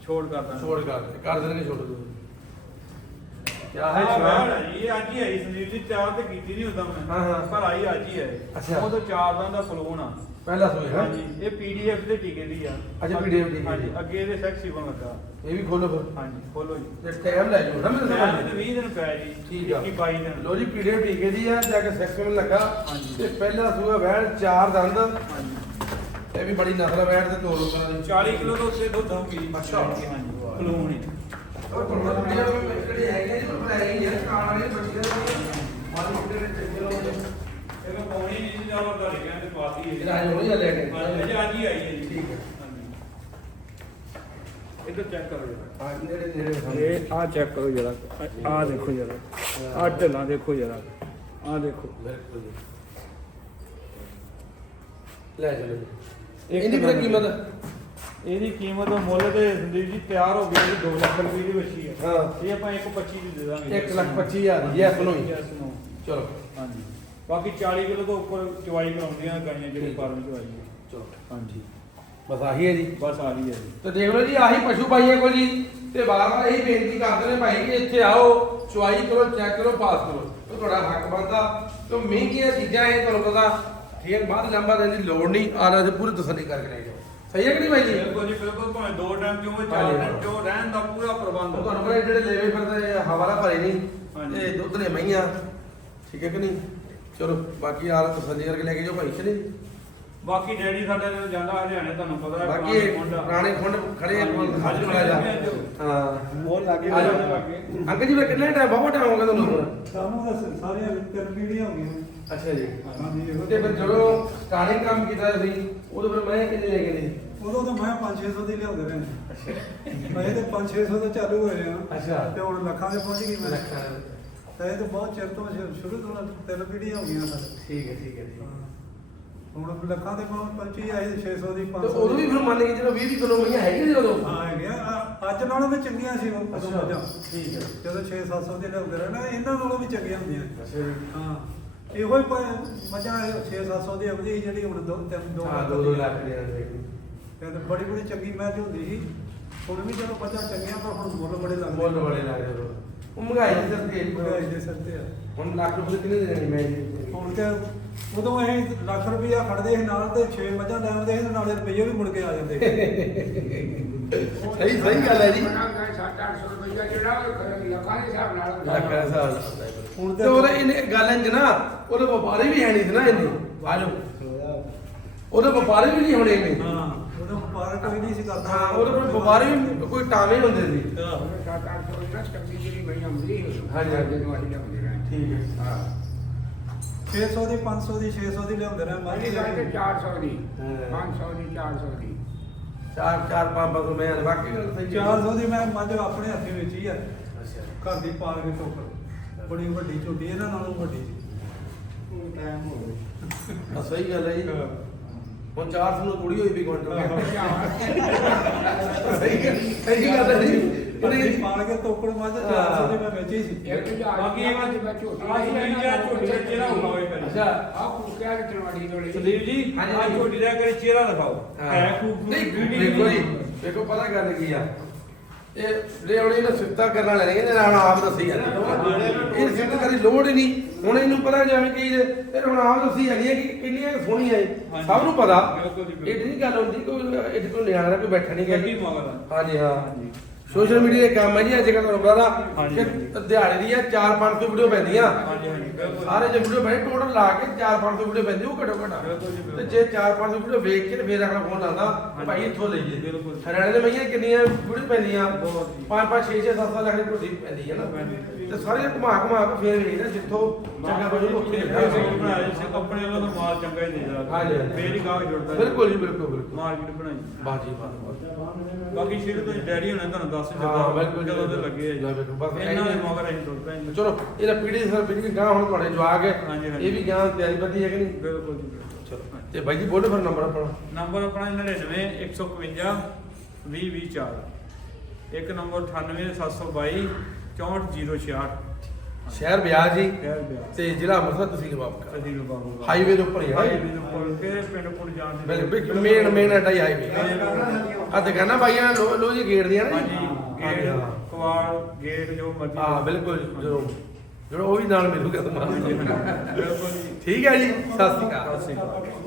Speaker 2: ਛੋੜ ਕਰ ਦਾਂਗੇ
Speaker 1: ਛੋੜ ਕਰ ਦੇ ਕਰ ਦੇਣਗੇ ਛੋੜ ਦੋ ਕਿਆ ਹੈ
Speaker 2: ਆਹ ਹੈ ਜੀ, ਇਹ ਅੱਜ ਹੀ ਆਈ ਸੰਦੀਪ ਜੀ ਚਾਰ ਤੇ ਕੀਤੀ ਨਹੀਂ ਹੁੰਦਾ ਮੈਂ
Speaker 1: ਹਾਂ, ਹਾਂ।
Speaker 2: ਪਰ ਆਈ ਅੱਜ ਹੀ ਹੈ
Speaker 1: ਅੱਛਾ।
Speaker 2: ਉਹ ਤੋਂ ਚਾਰ ਦਾ ਦਾ ਫਲੂਨ ਆ
Speaker 1: ਪਹਿਲਾ ਸੋਏ ਹਾਂ
Speaker 2: ਹਾਂਜੀ ਇਹ ਪੀਡੀਐਫ ਦੇ ਟੀਕੇ ਦੀ ਆ।
Speaker 1: ਅੱਛਾ, PDF ਦੀ
Speaker 2: ਹਾਂਜੀ। ਅੱਗੇ ਇਹਦੇ ਸੈਕਸੀ ਬਣ ਲੱਗਾ।
Speaker 1: ਇਹ ਵੀ ਖੋਲੋ ਫਿਰ।
Speaker 2: ਹਾਂਜੀ ਖੋਲੋ ਜੀ।
Speaker 1: ਤੇ ਟਾਈਮ ਲੈ ਜਾਓ ਨਾ ਮੇਰੇ
Speaker 2: ਮੈਂ ਤੇ 20 ਦਿਨ ਪਿਆ ਜੀ
Speaker 1: ਠੀਕ ਆ।
Speaker 2: 21 22 ਦਿਨ।
Speaker 1: ਲੋ ਜੀ ਪੀਡੀਐਫ ਟੀਕੇ ਦੀ ਆ ਜਾ ਕੇ ਸੈਕਸ਼ਨ ਲੱਗਾ।
Speaker 2: ਹਾਂਜੀ।
Speaker 1: ਤੇ ਪਹਿਲਾ ਸੂਆ ਵੈਣ ਚਾਰ ਦੰਦ
Speaker 2: ਹਾਂਜੀ।
Speaker 1: ਇਹ ਵੀ ਬੜੀ ਨਸਲ ਵੈਣ ਤੇ ਦੋ ਲੋਕਾਂ ਦੀ।
Speaker 2: 40 ਕਿਲੋ ਤੋਂ ਉੱਤੇ ਦੁੱਧ ਹੋਊਗੀ।
Speaker 1: ਅੱਛਾ।
Speaker 2: ਹਾਂਜੀ ਫਲੂਨ ਹੀ
Speaker 1: ਉਹ ਤੁਹਾਨੂੰ ਪੀਡੀਐਫ ਜਿਹੜੇ ਹੈਗੇ ਜੀ ਉਹ ਲੈ ਗਏ ਕਾਰ ਵਾਲੇ ਬੱਚੇ ਮਾਲ ਦੇ ਵਿੱਚ ਚੱਕੇ ਲੋ
Speaker 2: ਇਹਨੂੰ ਪਾਉਣੀ ਨਹੀਂ ਸੀ ਜਾਵਾ ਦਾ ਲਿਖਿਆ
Speaker 1: ਅੱਜ ਹੋਣੀ ਆ ਲੈ ਕੇ।
Speaker 2: ਹਾਂਜੀ ਅਜੇ ਹੀ ਆਈ ਹੈ ਜੀ।
Speaker 1: ਠੀਕ ਹੈ।
Speaker 2: ਇੱਧਰ ਚੈੱਕ ਕਰੋ ਜੀ
Speaker 1: ਹਾਂ ਨੇੜੇ ਨੇੜੇ
Speaker 2: ਇਹ ਆ ਚੈੱਕ ਕਰੋ ਜਰਾ। ਆ ਦੇਖੋ ਜਰਾ। ਆ ਢੱਲਾਂ ਦੇਖੋ ਜਰਾ। ਆ ਦੇਖੋ।
Speaker 1: ਬਿਲਕੁਲ ਜੀ ਲੈ ਚਲੋ ਜੀ ਇਹਦੀ ਕਿੰਨੀ ਕੀਮਤ?
Speaker 2: ਇਹਦੀ ਕੀਮਤ ਮੁੱਲ ਤੇ ਸੰਦੀਪ ਜੀ ਤਿਆਰ ਹੋ ਗਈ 2 ਲੱਖ ਰੁਪਏ ਦੀ ਬੱਚੀ ਹੈ।
Speaker 1: ਹਾਂ।
Speaker 2: ਇਹ ਆਪਾਂ 1.25 ਦੀ ਦੇ ਦਾਂਗੇ।
Speaker 1: 1 ਲੱਖ 25 ਹਜ਼ਾਰ ਦੀ ਯੈਸ ਨੂੰ। ਚਲੋ।
Speaker 2: ਹਾਂਜੀ। ਬਾਕੀ 40 ਕਿਲੋ ਤੋਂ ਉੱਪਰ ਚਵਾਈ ਕਰਾਉਂਦੀਆਂ ਗਾਈਆਂ ਜਿਹੜੇ। ਫਾਰਮ ਚਵਾਈ ਹੈ
Speaker 1: ਚਲੋ।
Speaker 2: ਹਾਂਜੀ।
Speaker 1: ਬਸ ਆਹੀ ਹੈ ਜੀ।
Speaker 2: ਬਸ ਆ ਰਹੀ ਹੈ ਜੀ।
Speaker 1: ਤੇ ਦੇਖ ਲਓ ਜੀ ਆਹੀ ਪਸ਼ੂ ਭਾਈਆਂ ਕੋਲ ਜੀ। ਤੇ ਬਾਰ-ਬਾਰ ਇਹੀ ਬੇਨਤੀ ਕਰਦੇ ਨੇ ਭਾਈ ਕਿ ਇੱਥੇ ਆਓ ਚੁਆਈ ਕਰੋ ਚੈੱਕ ਕਰੋ ਪਾਸ ਕਰੋ। ਤੇ ਤੁਹਾਡਾ ਹੱਕ ਬਣਦਾ। ਤੇ ਮਹਿੰਗੀਆਂ ਚੀਜ਼ਾਂ ਇਹ ਤੁਹਾਨੂੰ ਪਤਾ ਹੈ ਬਾਅਦ ਲੰਬਾ ਦੇਣ ਦੀ ਲੋੜ ਨਹੀਂ। ਆਲਾ ਤੇ ਪੂਰੀ ਤਸੱਲੀ ਕਰਕੇ ਲੈ ਜਾਓ। ਸਹੀ ਹੈ ਕਿ ਨਹੀਂ ਬਾਈ ਜੀ?
Speaker 2: ਬਿਲਕੁਲ ਜੀ ਬਿਲਕੁਲ। ਭਾਵੇਂ ਦੋ ਟਾਈਮ ਕਿਉਂ
Speaker 1: ਹਾਂਜੀ,
Speaker 2: ਚਾਰ। ਟਾਈਮ ਕਿਉਂ ਰਹਿਣ ਦਾ ਪੂਰਾ ਪ੍ਰਬੰਧ
Speaker 1: ਤੁਹਾਨੂੰ ਪਤਾ ਜਿਹੜੇ ਲੈਵੇ ਫਿਰਦੇ ਹਵਾਲਾ ਭਰੇ ਨਹੀਂ।
Speaker 2: ਹਾਂਜੀ।
Speaker 1: ਇਹ ਦੁੱਧ ਨੇ ਮਈਆਂ ਠੀਕ ਹੈ ਕਿ ਨਹੀਂ? ਚਲੋ ਬਾਕੀ ਆਲ ਤਸੱਲੀ ਕਰਕੇ ਲੈ ਕੇ ਜਾਓ ਭਾਈ ਚਲੇ
Speaker 2: ਬਾਕੀ ਡੈਡੀ ਸਾਡੇ ਨਾਲ ਜਾਂਦਾ ਹਰਿਆਣੇ ਤੁਹਾਨੂੰ ਪਤਾ ਹੈ
Speaker 1: ਬਾਕੀ ਇਹ। ਪੁਰਾਣੇ ਖੁੰਡ ਖੜੇ ਆ ਕੋਲ ਖਾਲੀ ਬੜਾ ਜਾ। ਹਾਂ।
Speaker 3: ਬਹੁਤ ਲੱਗੇ
Speaker 1: ਆ ਜਾਓ। ਅੰਕਲ ਜੀ ਮੈਂ ਕਿੰਨਾ ਟਾਈਮ ਬਹੁਤ ਟਾਈਮ ਹੋ ਗਿਆ ਤੁਹਾਨੂੰ?
Speaker 3: ਸਾਨੂੰ ਤਾਂ ਸਾਰੀਆਂ ਤਿੰਨ ਪੀੜ੍ਹੀਆਂ ਹੋ ਗਈਆਂ।
Speaker 1: ਅੱਛਾ ਜੀ।
Speaker 3: ਹਾਂਜੀ ਇਹੋ
Speaker 1: ਤੇ ਫਿਰ ਜਦੋਂ ਸਟਾਰਟਿੰਗ ਕੰਮ ਕੀਤਾ ਸੀ ਉਦੋਂ ਫਿਰ ਮੈਂ ਕਿੰਨੇ ਲੈ ਗਏ? ਨੇ
Speaker 3: ਉਦੋਂ ਤਾਂ ਮੈਂ 5-600 ਦੀ ਲਿਆਉਂਦੇ ਰਹੇ ਮੈਂ ਤੇ 5-600 ਤੋਂ ਚਾਲੂ ਹੋਏ ਆ।
Speaker 1: ਅੱਛਾ।
Speaker 3: ਤੇ ਹੁਣ ਲੱਖਾਂ ਦੇ ਪਹੁੰਚ ਗਈ ਮੈਂ।
Speaker 1: ਲੱਖਾਂ ਦੇ।
Speaker 3: ਤਾਂ ਇਹ ਤਾਂ ਬਹੁਤ ਚਿਰ ਤੋਂ ਸ਼ੁ- ਸ਼ੁਰੂ ਤੋਂ ਤਿੰਨ ਪੀੜ੍ਹੀਆਂ ਹੋ ਗਈਆਂ ਸਾਡੇ
Speaker 1: ਠੀਕ ਹੈ ਠੀਕ ਹੈ ਹੈ।
Speaker 3: ਹੁਣ ਲੱਖਾਂ ਦੇ ਪਹੁੰਚ ਪਹੁੰਚੀ ਆਈ 600 ਦੀ
Speaker 1: ਤੇ
Speaker 3: 500
Speaker 1: ਉਦੋਂ ਵੀ ਫਿਰ ਮੰਨ ਕੇ ਜਦੋਂ 20 ਕਿਲੋ ਮਈਆਂ ਹੈਗੀਆਂ ਸੀ ਉਦੋਂ?
Speaker 3: ਹਾਂ ਹੈਗੇ ਆ। ਆ- ਅੱਜ ਨਾਲੋਂ ਵੀ ਚੰਗੀਆਂ ਸੀ ਉਹ ਉਦੋਂ ਮੱਝਾਂ।
Speaker 1: ਠੀਕ ਹੈ।
Speaker 3: ਜਦੋਂ 6-700 ਦੇ ਲਿਆਉਂਦੇ ਰਹੇ ਨਾ ਇਹਨਾਂ ਨਾਲੋਂ ਵੀ ਚੰਗੀਆਂ ਹੁੰਦੀਆਂ।
Speaker 1: ਅੱਛਾ ਜੀ।
Speaker 3: ਹਾਂ। ਇਹੋ ਹੀ ਪ- ਮੱਝਾਂ 6-700 ਦੀ ਆਉਂਦੀ ਸੀ ਜਿਹੜੀ ਹੁਣ ਦੋ ਤਿੰਨ ਦੋ
Speaker 1: ਹਾਂ ਦੋ ਦੋ ਲੱਖ ਦੇ ਆਂਦੇ
Speaker 3: ਤੇ ਬੜੀ ਬੜੀ ਚੰਗੀ ਮੈਚ ਹੁੰਦੀ ਸੀ। ਹੁਣ ਵੀ ਚਲੋ ਮੱਝਾਂ ਚੰਗੀਆਂ ਪਰ ਹੁਣ ਮੁੱਲ ਬੜੇ ਲੱਗਦੇ
Speaker 1: ਮੁੱਲ ਬੜੇ ਲੱਗਦੇ ਉਦੋਂ। ਉਹ ਮਹਿੰਗਾਈ ਦੇ ਸਿਰ
Speaker 3: ਮਹਿੰਗਾਈ
Speaker 1: ਤੇ
Speaker 3: ਦੇ ਸਿਰ ਤੇ ਆ।
Speaker 1: ਹੁਣ ਲੱਖ ਰੁਪਏ ਕਿੰਨੇ ਦੇ ਦੇਣੀ ਮੈਂ ਜੀ
Speaker 3: ਹੁਣ ਤੇ ਉਦੋਂ ਇਹ ਲੱਖ ਰੁਪਈਆ ਖੜਦੇ ਸੀ ਨਾਲ ਤੇ 6 ਮੱਝਾਂ ਲੈ ਆਉਂਦੇ ਸੀ ਤੇ ਨਾਲੇ ਰੁਪਈਏ ਵੀ ਮੁੜ ਕੇ ਆ ਜਾਂਦੇ
Speaker 1: ਸਹੀ ਸਹੀ ਗੱਲ ਹੈ ਜੀ।
Speaker 4: ਸੱਤ-ਅੱਠ ਸੌ ਰੁਪਈਆ ਜਿਹੜਾ ਉਹ ਖਰੇ ਲੱਖਾਂ ਦੇ ਹਿਸਾਬ ਨਾਲ ਹੁੰਦਾ।
Speaker 1: ਲੱਖ ਦਾ ਹਿਸਾਬ ਨਾਲ ਹੁੰਦਾ ਹੈ।
Speaker 3: ਹੁਣ
Speaker 1: ਤੇ
Speaker 3: ਤੇ-
Speaker 1: ਉਹਦੇ ਇਹਨੇ ਗੱਲ ਇੰਜ ਨਾ ਉਹਦੇ ਵਪਾਰੀ ਵੀ ਹੈ ਨਹੀਂ ਸੀ ਨਾ ਇੰਨੇ। ਉਹਦੇ ਵਪਾਰੀ ਵੀ ਨਹੀਂ ਹੋਣੇ ਨੇ
Speaker 3: ਹਾਂ। ਉਦੋਂ ਵਪਾਰ ਕੋਈ ਨਹੀਂ ਸੀ ਕਰਦਾ
Speaker 1: ਹਾਂ ਉਹਦੇ ਕੋਲ ਵਪਾਰੀ ਵੀ ਕੋਈ ਟਾਵੇਂ ਹੁੰਦੇ ਸੀ
Speaker 4: ਸੱਤ-ਅੱਠ ਸੌ ਦੀ ਨਾ ਚੰਗੀ ਜਿਹੜੀ ਮਈ ਆਉਂਦੀ ਸੀ।
Speaker 1: ਹਾਂਜੀ, ਹਾਂਜੀ।
Speaker 4: ਜਦੋਂ ਅਸੀਂ ਲਿਆਉਂਦੇ ਰਹੇ।
Speaker 1: ਠੀਕ ਹੈ
Speaker 4: ਹਾਂ।
Speaker 3: 600 ਦੀ 500 ਦੀ 600 ਦੀ ਲਿਆਉਂਦੇ ਰਹੇ
Speaker 4: ਗੱਲ ਤੇ 400 ਦੀ
Speaker 1: ਹਾਂ।
Speaker 4: 500 ਦੀ 400 ਦੀ
Speaker 1: ਚਾਰ ਚਾਰ ਪੰਜ ਪੰਜ ਸੌ ਮੈਂ ਬਾਕੀ ਗੱਲ ਸਹੀ ਹੈ।
Speaker 3: 400 ਦੀ ਮੈਂ ਮੱਝ ਆਪਣੇ ਹੱਥੀ ਵੇਚੀ ਆ
Speaker 1: ਅੱਛਾ
Speaker 3: ਘਰ ਦੀ ਪਾਲ ਕੇ ਟੋਕਰ ਬੜੀ ਵੱਡੀ ਝੋਟੀ ਇਹਨਾਂ ਨਾਲੋਂ ਵੱਡੀ ਸੀ
Speaker 4: ਉਹ ਟਾਈਮ ਹੋ ਗਿਆ
Speaker 1: ਆ ਸਹੀ ਗੱਲ ਹੈ ਜੀ ਹੁਣ 400 ਨੂੰ ਕੁੜੀ ਹੋਈ ਵੀ ਕੁਆਂਟਲ। ਸਹੀ ਗੱਲ ਸਹੀ ਗੱਲ ਹੈ ਜੀ।
Speaker 3: ਪਾਲ ਕੇ ਟੋਕਰ ਮੱਝ 400 ਦੀ ਮੈਂ ਵੇਚੀ ਸੀ।
Speaker 2: ਬਾਕੀ ਇਹ
Speaker 4: ਦੀ ਮੈਂ ਝੋਟੀ
Speaker 2: ਆਹ ਸੁਨੀਲ ਜੀ, ਆਹ ਝੋਟੀ ਦਾ ਚਿਹਰਾ ਵਿਖਾਓ ਇੱਕ ਵਾਰੀ।
Speaker 1: ਅੱਛਾ।
Speaker 4: ਆਹ ਕੁੱਕਿਆ ਦੀ ਤਲਵਾੜੀ ਤੋੜੀ।
Speaker 2: ਸੰਦੀਪ ਜੀ ਆ। ਝੋਟੀ ਦਾ ਕਰੇ ਚਿਹਰਾ ਦਿਖਾਓ। ਹੈ। beauty
Speaker 1: ਦੇਖੋ ਜੀ। ਦੇਖੋ ਪਤਾ ਗੱਲ ਕੀ ਆ। ਇਹ ਹੁਣ ਇਹਨੂੰ ਸਿੱਧਾ ਕਰਨ ਵਾਲੇ ਨੇ ਇਹਨੇ ਨਾਲ ਆਪ ਦੱਸੀ ਜਾਂਦੇ ਇਹ ਸਿੱਧਾ ਕਰੀ ਲੋੜ ਹੀ ਨਹੀਂ। ਹੁਣ ਇਹਨੂੰ ਪਤਾ ਜਿਵੇਂ ਕਿ ਇਹ ਹੁਣ ਆਪ ਦੱਸੀ ਜਾਂਦੀ ਹੈ ਕਿ ਕਿੰਨੀਆਂ ਕੁ ਸੋਹਣੀਆਂ ਇਹ
Speaker 2: ਹਾਂਜੀ।
Speaker 1: ਸਭ ਨੂੰ ਪਤਾ
Speaker 2: ਬਿਲਕੁਲ ਜੀ, ਬਿਲਕੁਲ।
Speaker 1: ਇਹ ਨਹੀਂ ਗੱਲ ਹੁੰਦੀ ਕੋਈ ਇਹ ਕੋਈ ਨਿਆਣਾ ਕੋਈ ਬੈਠਾ ਨਹੀਂ
Speaker 2: ਗੱਡੀ ਮਗਰ ਆ।
Speaker 1: ਹਾਂਜੀ ਹਾਂ ਸੋਸ਼ਲ ਮੀਡੀਆ ਦੇ ਕੰਮ ਹੈ ਜੀ ਅੱਜ ਕੱਲ੍ਹ ਤੁਹਾਨੂੰ ਪਤਾ
Speaker 2: ਹਾਂਜੀ,
Speaker 1: ਕਿ
Speaker 2: ਹਾਂਜੀ।
Speaker 1: ਦਿਹਾੜੇ ਦੀ ਆ 4-500 ਵੀਡੀਓ ਪੈਂਦੀਆਂ
Speaker 2: ਹਾਂਜੀ ਹਾਂਜੀ ਬਿਲਕੁਲ
Speaker 1: ਸਾਰੇ ਜੇ ਵੀਡੀਓ ਬਣੇ ਟੋਟਲ ਲਾ ਕੇ 4-500 ਵੀਡੀਓ ਪੈਂਦੀ ਉਹ ਘਟੋ ਘਟਾ
Speaker 2: ਬਿਲਕੁਲ ਜੀ, ਬਿਲਕੁਲ।
Speaker 1: ਤੇ ਜੇ 4-500 ਵੀਡੀਓ ਵੇਖ ਕੇ ਤੇ ਫੇਰ ਅਗਲਾ ਫੋਨ ਆਉਂਦਾ ਕਿ ਭਾਈ ਇੱਥੋਂ ਲਈਏ
Speaker 2: ਬਿਲਕੁਲ।
Speaker 1: ਹਰਿਆਣੇ ਦੇ ਮਈਆਂ ਕਿੰਨੀਆਂ ਵੀਡੀਓ ਪੈਂਦੀਆਂ
Speaker 2: ਬਹੁਤ ਜੀ।
Speaker 1: 5-5 6-6 7-7 ਲੱਖ ਦੀ ਝੋਟੀ ਪੈਂਦੀ ਹੈ ਨਾ
Speaker 2: ਪੈਂਦੀ।
Speaker 1: ਤੇ ਸਾਰੇ ਘੁਮਾ ਘੁਮਾ ਕੇ ਫੇਰ ਵੇਖਦੇ ਜਿੱਥੋਂ ਚੰਗਾ ਬਜੂ ਉੱਥੇ
Speaker 2: ਸੂਟ ਬਣਾਇਆ ਸੀ ਕੰਪਨੀ ਵੱਲੋਂ ਤਾਂ ਮਾਲ ਚੰਗਾ ਹੀ ਦੇ
Speaker 1: ਹਾਂਜੀ।
Speaker 2: ਫੇਰ ਹੀ ਗਾਹਕ ਜੁੜਦਾ।
Speaker 1: ਬਿਲਕੁਲ ਜੀ ਬਿਲਕੁਲ ਬਿਲਕੁਲ।
Speaker 2: ਮਾਰਕੀਟ ਬਣਾਈ।
Speaker 1: ਬਾਜੀ ਬਾਤ
Speaker 2: ਬਾਕੀ ਸ਼ੀਰ ਤੋਂ ਡੈਡੀ ਹੋਣਾ ਤੁਹਾਨੂੰ ਦੱਸ
Speaker 1: ਜੀ,
Speaker 2: ਜਦੋਂ
Speaker 1: ਬਿਲਕੁਲ।
Speaker 2: ਲੱਗੇ
Speaker 1: ਬਸ
Speaker 2: ਇਹਨਾਂ ਦੇ ਮਗਰ ਅਸੀਂ ਤੁਰ ਪਏ।
Speaker 1: ਚਲੋ ਇਹਦਾ ਪੀੜੀ ਸਰ ਪੀੜੀ ਗਾਂ ਹੁਣ ਤੁਹਾਡੇ ਜਵਾਗ ਹੈ। ਇਹ ਵੀ ਗਾਂ ਤਿਆਰੀ ਬੱਦੀ ਹੈ ਕਿ ਨਹੀਂ?
Speaker 2: ਬਿਲਕੁਲ ਜੀ
Speaker 1: ਚਲੋ ਤੇ ਬਾਈ ਜੀ ਬੋਲੋ ਫਿਰ ਨੰਬਰ ਆਪਣਾ।
Speaker 2: ਨੰਬਰ ਆਪਣਾ 99 151 20 24 ਇੱਕ ਨੰਬਰ 98 722 64066
Speaker 1: ਸ਼ਹਿਰ ਬਿਆਸ ਜੀ।
Speaker 2: ਖੈਰ ਬਿਆ
Speaker 1: ਤੇ ਜ਼ਿਲ੍ਹਾ ਅੰਮ੍ਰਿਤਸਰ ਤਹਿਸੀਲ ਬਾਬਕਾ
Speaker 2: ਤਹਿਸੀਲ ਬਾਬੂ
Speaker 1: ਹਾਈਵੇ ਦੇ ਉੱਪਰ ਹੀ ਹੈ।
Speaker 2: ਹਾਈਵੇ ਦੇ ਉੱਪਰ ਕਿਹੜੇ ਪਿੰਡ ਕੋਲ ਜਾਣ ਦੀ
Speaker 1: ਬਿਲਕੁਲ ਮੇਨ ਮੇਨ ਅਟਾਈ ਹਾਈਵੇ ਆ ਦੁਕਾਨਾਂ ਬਾਈਆਂ ਲੋ ਲੋ ਜੀ ਗੇਟ ਦੀਆਂ ਨਾ
Speaker 2: ਹਾਂਜੀ
Speaker 1: ਜੀ
Speaker 2: ਗੇਟ
Speaker 1: ਹਾਂ
Speaker 2: ਕਵਾੜ ਗੇਟ ਜੋ ਮਰਜ਼ੀ।
Speaker 1: ਹਾਂ ਬਿਲਕੁਲ ਜਰੂਰ ਜਰੂਰ ਉਹ ਵੀ ਨਾਲ ਮਿਲੂਗਾ ਤੁਹਾਨੂੰ।
Speaker 2: ਬਿਲਕੁਲ
Speaker 1: ਠੀਕ ਹੈ ਜੀ
Speaker 2: ਸਤਿ ਸ਼੍ਰੀ ਅਕਾਲ।